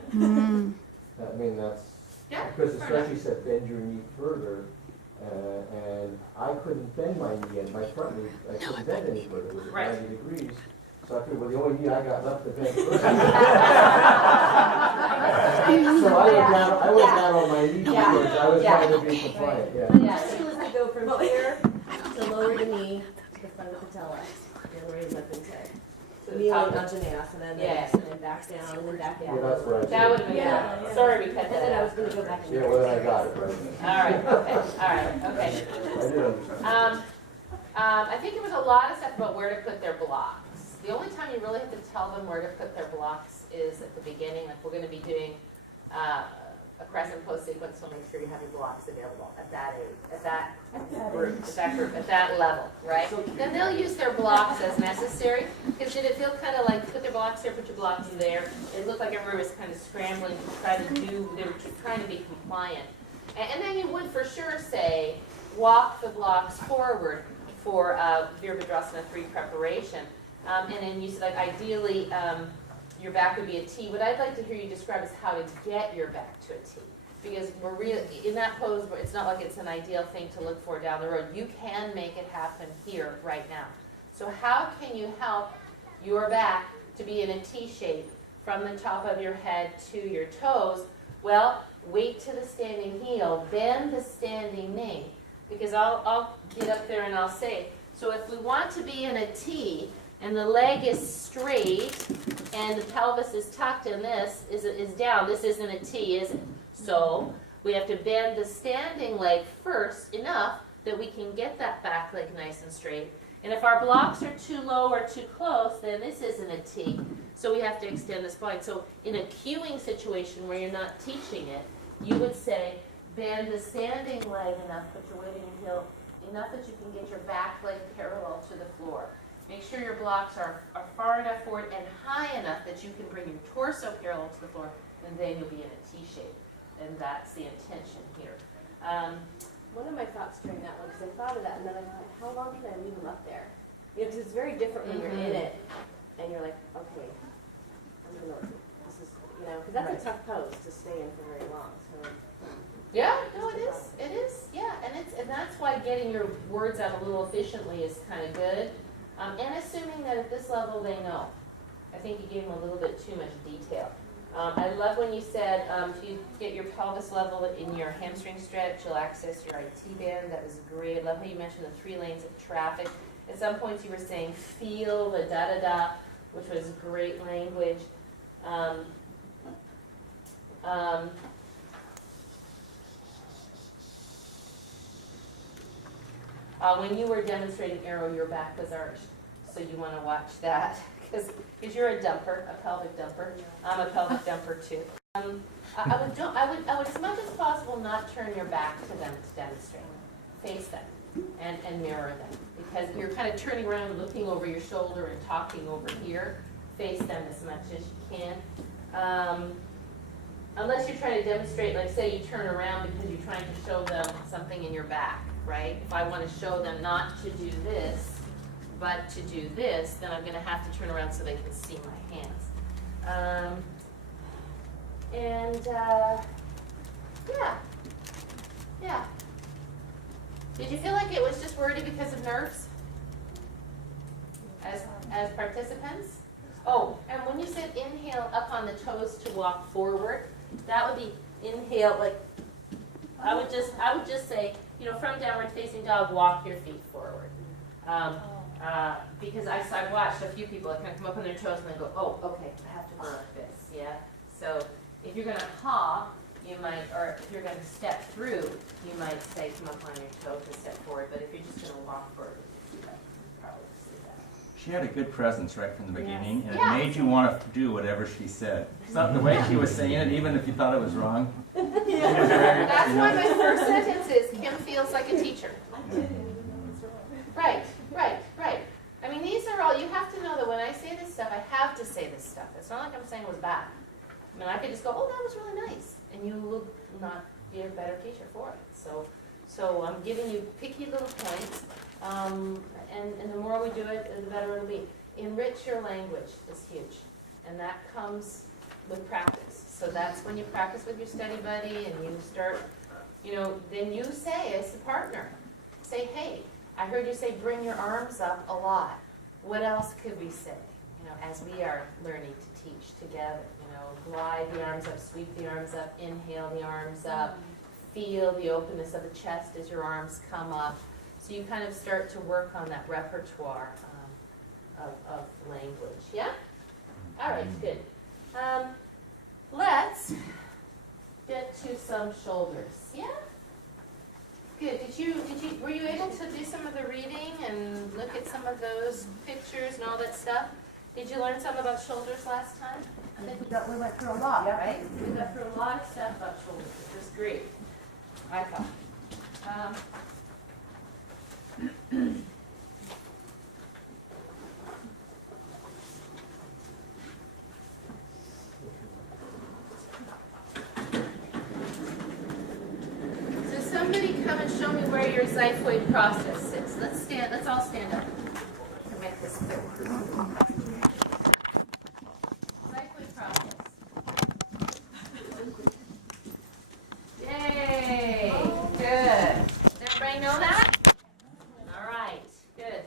I mean, that's, Yeah, because fair especially said bend your knee further, and I couldn't bend my knee and my front knee, I couldn't bend any further, it was at Right. 90 degrees. So I figured, well, the only knee I got left to bend further. So I went down on my knees Yeah. because I was Yeah. trying to be compliant, yeah. The next was to go from here to lower the knee to the front of the patella, and where you left and say. to the Kneeling top. onto nails, and then Yeah. and then back down, and then back down. Well, that's what I That would said. have been, Yeah, yeah, yeah. sorry we cut And that then I was out. gonna go back and. Yeah, well, then I got it, right? All right, okay, all right, okay. I did understand. I think there was a lot of stuff about where to put their blocks. The only time you really have to tell them where to put their blocks is at the beginning, like we're gonna be doing, a crescent post sequence, so make sure you have your blocks available at that age, at that group, at that level, right? Then they'll use their blocks as necessary, because did it feel kind of like, put their blocks here, put your blocks there? It looked like everyone was kind of scrambling to try to do, they were trying to be compliant. And then you would for sure say, walk the blocks forward for Virabhadrasana 3 preparation. And then you said, like, ideally, your back would be a T. What I'd like to hear you describe is how to get your back to a T. Because we're in that pose, it's not like it's an ideal thing to look for down the road. You can make it happen here, right now. So how can you help your back to be in a T shape from the top of your head to your toes? Well, weight to the standing heel, bend the standing knee. Because I'll get up there and I'll say, so if we want to be in a T, and the leg is straight, and the pelvis is tucked, and this is down. This isn't a T, is it? So we have to bend the standing leg first enough that we can get that back leg nice and straight. And if our blocks are too low or too close, then this isn't a T. So we have to extend the spine. So in a cueing situation where you're not teaching it, you would say, bend the standing leg enough, put your weight in your heel, enough that you can get your back leg parallel to the floor. Make sure your blocks are far enough forward and high enough that you can bring your torso parallel to the floor, and then you'll be in a T shape. And that's the intention here. One of my thoughts during that one, because I thought of that, and then I thought, how long can I leave them up there? You know, because it's very different when you're in it, and you're like, okay, I'm gonna, this is, you know, because that's a tough pose to stay in for very long, so. Yeah, no, it is, yeah, and that's why getting your words out a little efficiently is kind of good. And assuming that at this level they know. I think you gave them a little bit too much detail. I love when you said if you get your pelvis level in your hamstring stretch, you'll access your IT band. That was great. I love how you mentioned the 3 lanes of traffic. At some points you were saying feel the da-da-da, which was great language. When you were demonstrating Arrow, your back was arched, so you want to watch that, because you're a dumper, a pelvic dumper. I'm a pelvic dumper too. I would as much as possible not turn your back to them to demonstrate. Face them and mirror them, because you're kind of turning around and looking over your shoulder and talking over here. Face them as much as you can. Unless you're trying to demonstrate, like say you turn around because you're trying to show them something in your back, right? If I want to show them not to do this, but to do this, then I'm going to have to turn around so they can see my hands. Yeah. Did you feel like it was just wordy because of nerves? As participants? Oh, and when you said inhale up on the toes to walk forward, that would be inhale, like, I would just say, you know, from downward facing dog, walk your feet forward. Because I watched a few people that kind of come up on their toes and then go, oh, okay, I have to go like this, yeah? So if you're gonna hop, you might, or if you're gonna step through, you might say come up on your toes and step forward, but if you're just gonna walk forward, you probably see that. She had a good presence right from the beginning, and Yes. it made you want to do whatever she said. So the way she was saying it, even if you thought it was wrong. That's why my first sentence is, Kim feels like a teacher. Right. I mean, these are all, you have to know that when I say this stuff, I have to say this stuff. It's not like I'm saying it was bad. I mean, I could just go, oh, that was really nice, and you will not be a better teacher for it. So I'm giving you picky little points, and the more we do it, the better it'll be. Enrich your language is huge, and that comes with practice. So that's when you practice with your study buddy, and you start, you know, then you say as a partner, say, hey, I heard you say bring your arms up a lot. What else could we say? You know, as we are learning to teach together, you know, glide the arms up, sweep the arms up, inhale the arms up, feel the openness of the chest as your arms come up. So you kind of start to work on that repertoire of language, yeah? All right, good. Let's get to some shoulders, yeah? Good, were you able to do some of the reading and look at some of those pictures and all that stuff? Did you learn some about shoulders last time? I think We went through a lot, right? we got through a lot of stuff about shoulders, which is great, I thought. So somebody come and show me where your xiphoid process sits. Let's all stand up to make this clear. Xiphoid process. Yay, good. Does everybody know that? All right, good.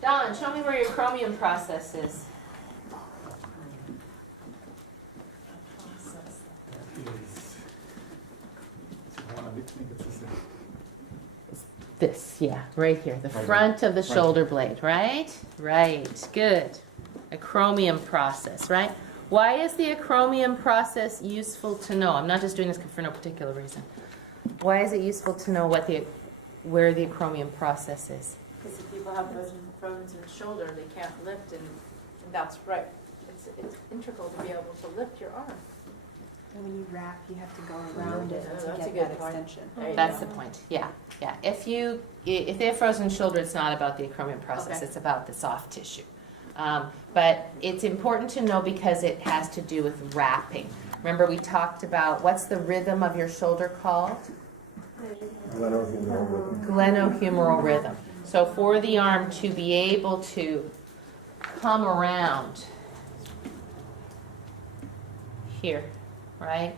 Don, show me where your chromium process is. This, yeah, right here, the front of the shoulder blade, right? Right, good. Acromion process, right? Why is the acromion process useful to know? I'm not just doing this for no particular reason. Why is it useful to know where the acromion process is? Because if people have problems in the shoulder, they can't lift, and that's right. It's integral to be able to lift your arm. And when you wrap, you have to go around it That's to a get good that point. extension. That's the point, yeah, yeah. If they have frozen shoulder, it's not about the acromion process, Okay. it's about the soft tissue. But it's important to know because it has to do with wrapping. Remember we talked about, what's the rhythm of your shoulder called? Glenohumeral rhythm. So for the arm to be able to come around here, right?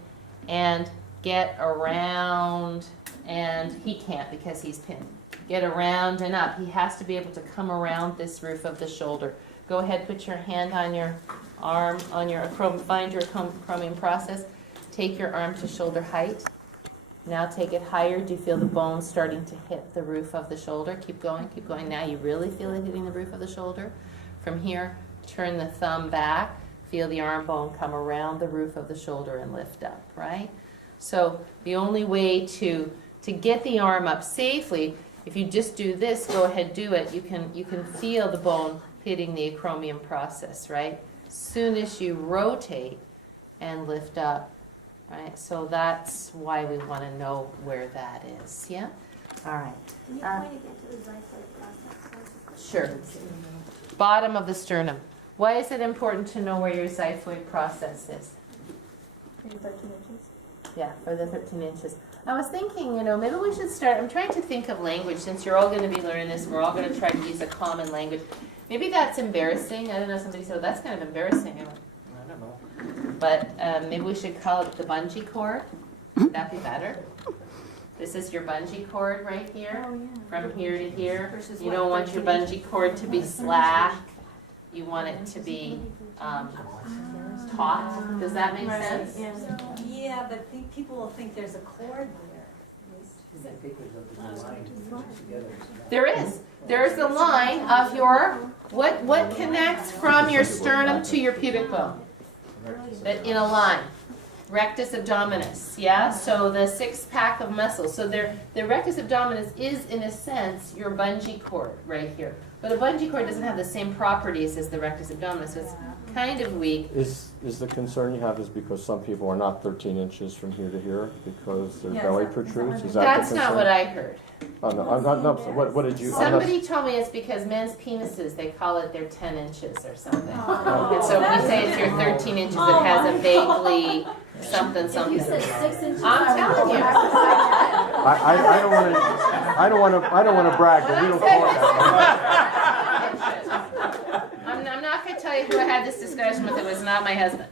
And get around, and he can't because he's pinned. Get around and up. He has to be able to come around this roof of the shoulder. Go ahead, put your hand on your arm, find your acromion process. Take your arm to shoulder height. Now take it higher. Do you feel the bone starting to hit the roof of the shoulder? Keep going, keep going. Now you really feel it hitting the roof of the shoulder. From here, turn the thumb back. Feel the arm bone come around the roof of the shoulder and lift up, right? So the only way to get the arm up safely, if you just do this, go ahead, do it. You can feel the bone hitting the acromion process, right? Soon as you rotate and lift up, right? So that's why we want to know where that is, yeah? All right. Can you point again to the xiphoid process? Sure. Bottom of the sternum. Why is it important to know where your xiphoid process is? 13 inches. Yeah, for the 13 inches. I was thinking, maybe we should start, I'm trying to think of language, since you're all going to be learning this, we're all going to try to use a common language. Maybe that's embarrassing. I don't know, somebody said, well, that's kind of embarrassing. I went, I don't know. But maybe we should call it the bungee cord. Would that be better? This is your bungee cord right here, from here to here. You don't want your bungee cord to be slack. You want it to be taut. Does that make sense? Yeah, but people will think there's a cord There is. There's the line of your, what connects from your sternum to your pubic bone? In a line. Rectus abdominis, yeah? So the 6-pack of muscles. So the rectus abdominis is, in a sense, your bungee cord right here. But a bungee cord doesn't have the same properties as the rectus abdominis, so it's kind of weak. Is the concern you have is because some people are not 13 inches from here to here because their belly protrudes? Is that That's the not concern? what I heard. Oh, no, I'm not, what did you? I'm not- Somebody told me it's because men's penises, they call it their 10 inches or something. And so when you say it's your 13 inches, it has a vaguely something, something. You said 6 inches. I'm telling you. I don't want to brag, but we don't call it that. I'm not going to tell you who I had this discussion with. It was not my husband.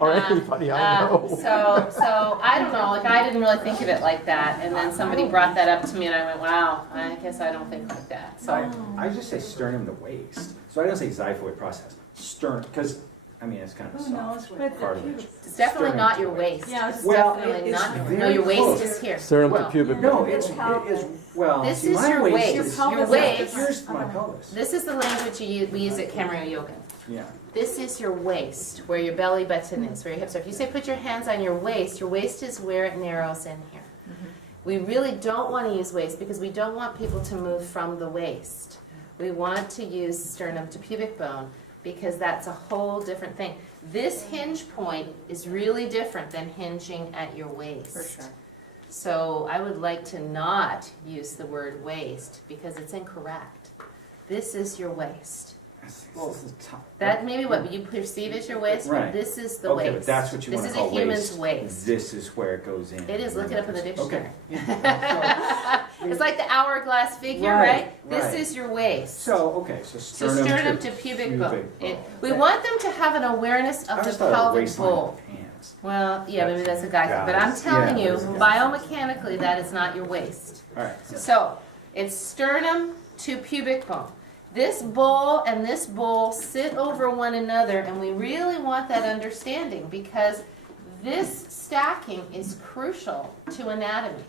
Or anybody I know. So I don't know. Like I didn't really think of it like that, and then somebody brought that up to me, and I went, "Wow, I guess I don't think like that." So I just say sternum to waist. So I don't say xiphoid process. Sternum, because I mean it's kind of a soft cartilage. it's definitely Sternum not to your waist. waist. Yeah, It's Well, definitely it's not. No, very your waist close. is here. Sternum to No. pubic No, bone. it is Well, This see, is my your waist waist. is- Your yeah, waist. Here's my pelvis. This is the language we use at Camera Yoga. Yeah. This is your waist, where your belly button is, where your hips are. If you say put your hands on your waist is where it narrows in here. We really don't want to use waist because we don't want people to move from the waist. We want to use sternum to pubic bone because that's a whole different thing. This hinge point is really different than hinging at your waist. For sure. So I would like to not use the word waist because it's incorrect. This is your waist. That may be what you perceive as your waist, but Right. this is the Okay, waist. but that's what you want to call This is a human's waist. waist. This is where it goes in. It is, look it up in the dictionary. Okay. It's like the hourglass figure, Right, right? This right. is your waist. So, okay, so So sternum, sternum to pubic bone. pubic bone. We want them to have an awareness I of the just thought pelvic waistline bowl. of pants. Well, yeah, maybe that's a guy thing, but I'm Guys. telling Yeah, you, that's a guy. biomechanically, that is not your waist. All right. So, it's sternum to pubic bone. This bowl and this bowl sit over one another, and we really want that understanding because this stacking is crucial to anatomy.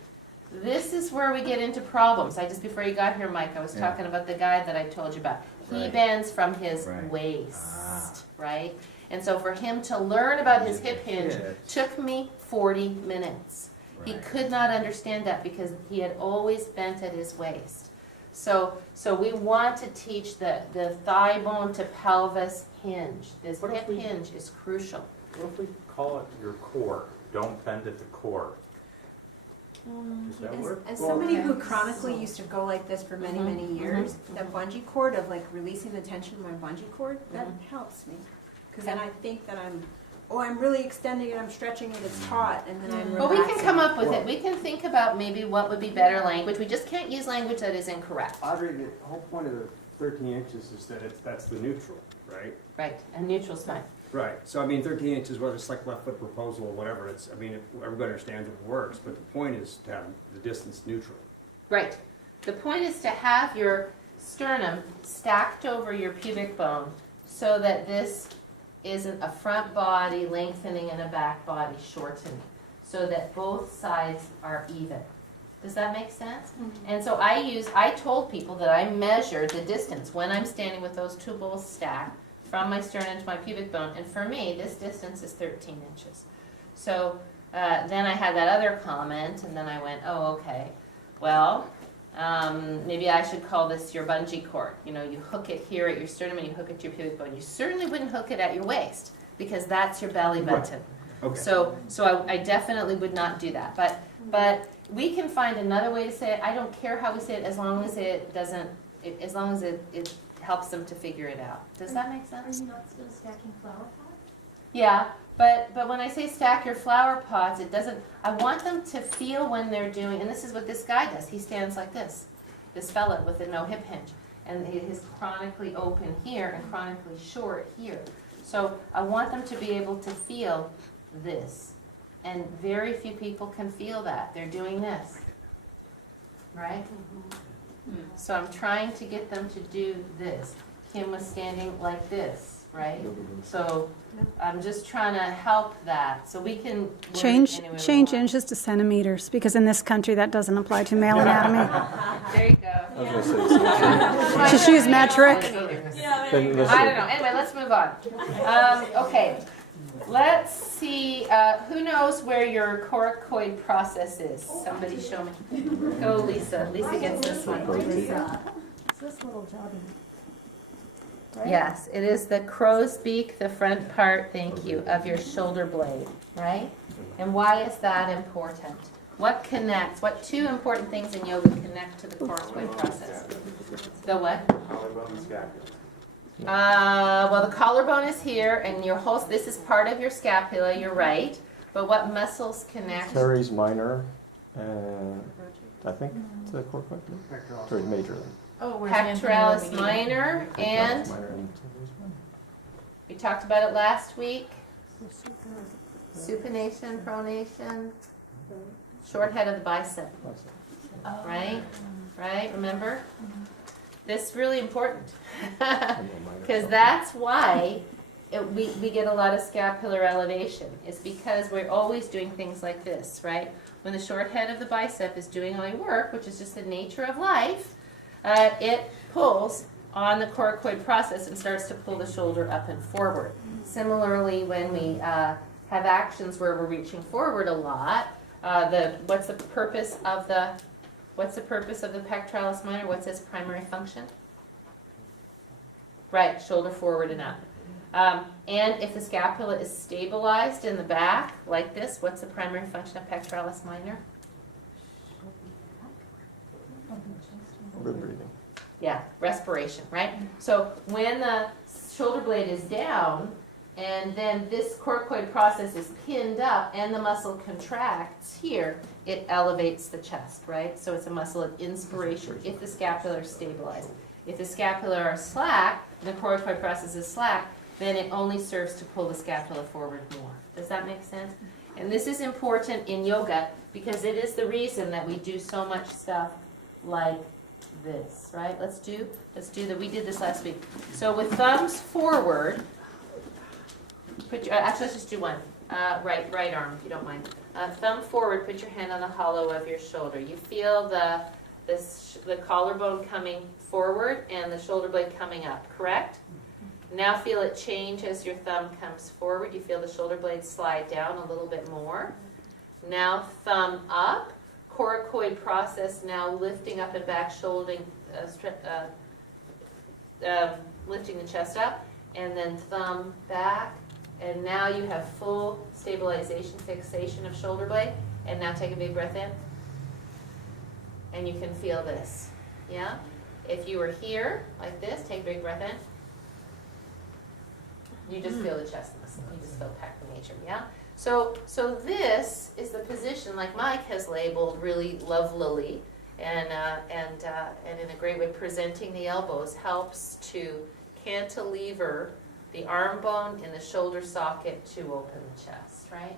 This is where we get into problems. Before you got here, Mike, I was Yeah. talking about the guy that I told you about. He Right. bends from his Right. waist, right? And so for him to learn about his hip hinge took me 40 minutes. He Right. could not understand that because he had always bent at his waist. So we want to teach the thigh bone to pelvis hinge. This What if hip we- hinge is crucial. What if we call it your core? Don't bend at the core. Does that work? As somebody who chronically used to go like this for many, Mhm, many years, that bungee cord of like releasing the tension of my bungee cord, that helps me. Because then I think that I'm really extending it, I'm stretching it, it's taut, and then I'm Well, relaxing. we can come up with it. We can think about maybe what would be better language. We just can't use language that is incorrect. Audrey, the whole point of the 13 inches is that that's the neutral, right? Right, and neutral's fine. Right. So I mean, 13 inches, whether it's like left foot proposal or whatever, everybody understands it works, but the point is to have the distance neutral. Right. The point is to have your sternum stacked over your pubic bone so that this isn't a front body lengthening and a back body shortening, so that both sides are even. Does that make sense? And so I told people that I measured the distance when I'm standing with those two bowls stacked from my sternum to my pubic bone, and for me, this distance is 13 inches. So then I had that other comment, and then I went, oh, okay, well, maybe I should call this your bungee cord. You know, you hook it here at your sternum and you hook it to your pubic bone. You certainly wouldn't hook it at your waist because that's your belly button. Okay. So I definitely would not do that. But we can find another way to say it. I don't care how we say it as long as it doesn't, as long as it helps them to figure it out. Does that make sense? Are you not still stacking flower pots? Yeah, but when I say stack your flower pots, it doesn't, I want them to feel when they're doing, and this is what this guy does. He stands like this fella with a no hip hinge. And his chronically open here and chronically short here. So I want them to be able to feel this. And very few people can feel that. They're doing this. Right? So I'm trying to get them to do this. Kim was standing like this, right? So I'm just trying to help that. So we can word it Change any way we change want. inches to centimeters, because in this country, that doesn't apply to male anatomy. There you go. I was gonna say the same Just use metric. thing. Then I don't know. Anyway, let's move on. Okay. Let's see. Who knows where your coracoid process is? Somebody show me. Go, Lisa. Lisa gets this one. It's this little jobby. Right? Yes, it is the crow's beak, the front part, thank you, of your shoulder blade, right? And why is that important? What connects, what two important things in yoga connect to the coracoid process? The what? Collarbone and scapula. Well, the collarbone is here, and your whole, this is part of your scapula, you're right. But what muscles connect? Teres minor, and I think to the coracoid. Teres major. Oh, where's Pectoralis Anthony minor, and Minor and teres minor. we talked about it last week. Supination, pronation, short head of the bicep, That's it. right? Right, remember? This is really important. And then minor. Because that's why we get a lot of scapular elevation. It's because we're always doing things like this, right? When the short head of the bicep is doing all your work, which is just the nature of life, it pulls on the coracoid process and starts to pull the shoulder up and forward. Similarly, when we have actions where we're reaching forward a lot, what's the purpose of the pectoralis minor? What's its primary function? Right, shoulder forward and up. And if the scapula is stabilized in the back, like this, what's the primary function of pectoralis minor? Good breathing. Yeah, respiration, right? So when the shoulder blade is down, and then this coracoid process is pinned up and the muscle contracts here, it elevates the chest, right? So it's a muscle of inspiration if the scapula is stabilized. If the scapula are slack, and the coracoid process is slack, then it only serves to pull the scapula forward more. Does that make sense? And this is important in yoga because it is the reason that we do so much stuff like this, right? Let's do we did this last week. So with thumbs forward, actually let's just do one. Right arm, if you don't mind. Thumb forward, put your hand on the hollow of your shoulder. You feel the collarbone coming forward and the shoulder blade coming up, correct? Now feel it change as your thumb comes forward. You feel the shoulder blade slide down a little bit more. Now thumb up. Coracoid process now lifting up and back, lifting the chest up, and then thumb back, and now you have full stabilization, fixation of shoulder blade, and now take a big breath in, and you can feel this, yeah? If you were here, like this, take a big breath in, you just feel the chest muscle, you just feel pectination, yeah? So this is the position, like Mike has labeled really lovelily, and in a great way, presenting the elbows helps to cantilever the arm bone and the shoulder socket to open the chest, right?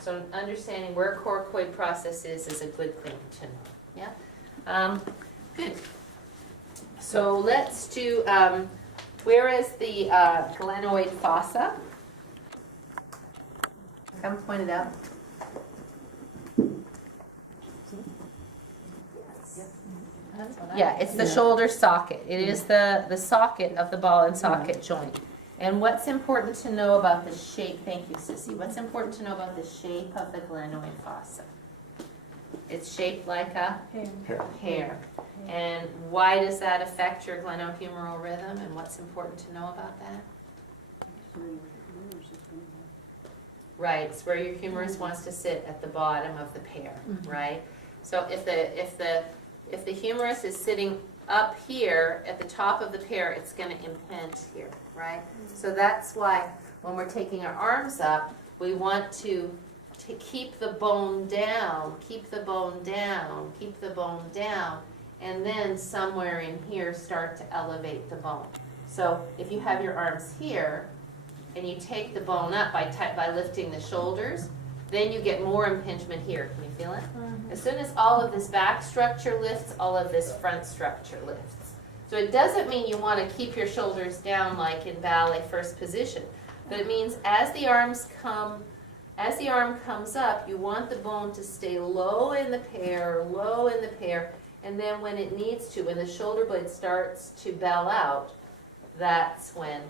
So understanding where coracoid process is a good thing to know, yeah? Good. So let's do, where is the glenoid fossa? Come point it out. Yeah, it's the shoulder socket. It is the socket of the ball and socket joint. And what's important to know about the shape, thank you, Sissy. What's important to know about the shape of the glenoid fossa? It's shaped like a hair. And why does that affect your glenohumeral rhythm? And what's important to know about that? Right, it's where your humerus wants to sit at the bottom of the pear, right? So if the humerus is sitting up here at the top of the pear, it's going to impinge here, right? So that's why when we're taking our arms up, we want to keep the bone down, keep the bone down, keep the bone down, and then somewhere in here start to elevate the bone. So if you have your arms here, and you take the bone up by lifting the shoulders, then you get more impingement here. Can you feel it? As soon as all of this back structure lifts, all of this front structure lifts. So it doesn't mean you want to keep your shoulders down like in ballet first position, but it means as the arm comes up, you want the bone to stay low in the pear, and then when it needs to, when the shoulder blade starts to bell out, that's when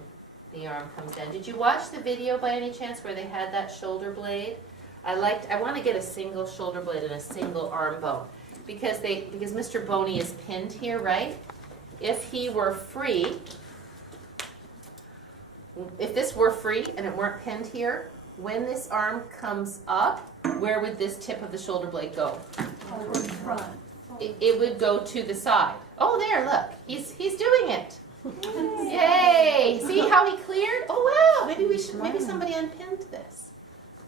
the arm comes down. Did you watch the video by any chance where they had that shoulder blade? I want to get a single shoulder blade and a single arm bone because Mr. Boney is pinned here, right? If he were free, if this were free and it weren't pinned here, when this arm comes up, where would this tip of the shoulder blade go? Over in front. It would go to the side. Oh, there, look, he's doing it. Yay! See how he cleared? Oh wow! Maybe somebody unpinned this.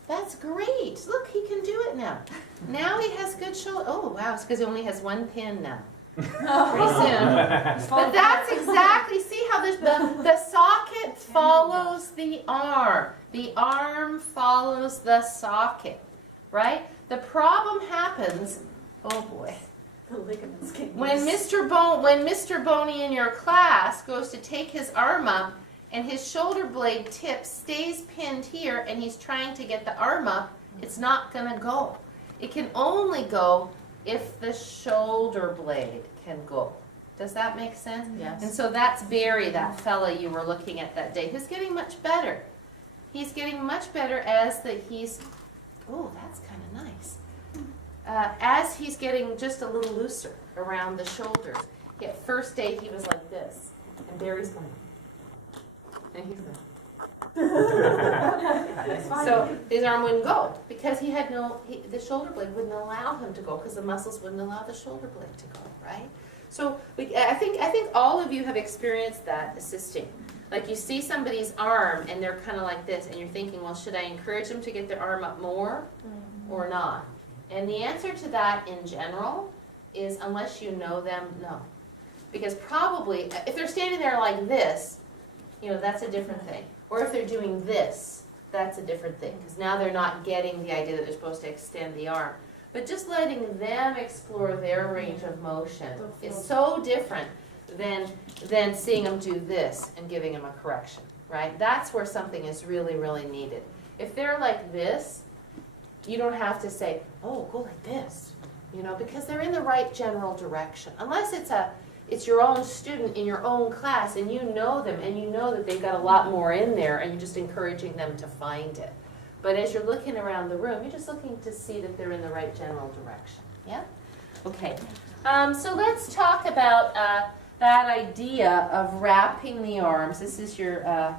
That's great. Look, he can do it now. Now he has good shoulder. Oh wow! It's because he only has one pin now. Pretty soon. But that's exactly. See how the socket follows the arm. The arm follows the socket, right? The problem happens. Oh boy. The ligaments get When Mr. Boney in your class goes to take his arm up and his shoulder blade tip stays pinned here and he's trying to get the arm up, it's not gonna go. It can only go if the shoulder blade can go. Does that make sense? Yes. And so that's Barry, that fella you were looking at that day, who's getting much better. He's getting much better as he's, oh, that's kind of nice. As he's getting just a little looser around the shoulders. At first day he was like this, and Barry's going, and he's going. So his arm wouldn't go because he had the shoulder blade wouldn't allow him to go because the muscles wouldn't allow the shoulder blade to go, right? So I think all of you have experienced that assisting. Like you see somebody's arm and they're kind of like this and you're thinking, well, should I encourage them to get their arm up more or not? And the answer to that in general is unless you know them, no. Because probably, if they're standing there like this, that's a different thing. Or if they're doing this, that's a different thing. Because now they're not getting the idea that they're supposed to extend the arm. But just letting them explore their range of motion is so different than seeing them do this and giving them a correction, right? That's where something is really, really needed. If they're like this, you don't have to say, oh, go like this, because they're in the right general direction. Unless it's your own student in your own class and you know them and you know that they've got a lot more in there and you're just encouraging them to find it. But as you're looking around the room, you're just looking to see that they're in the right general direction. Yeah? Okay. So let's talk about that idea of wrapping the arms. This is your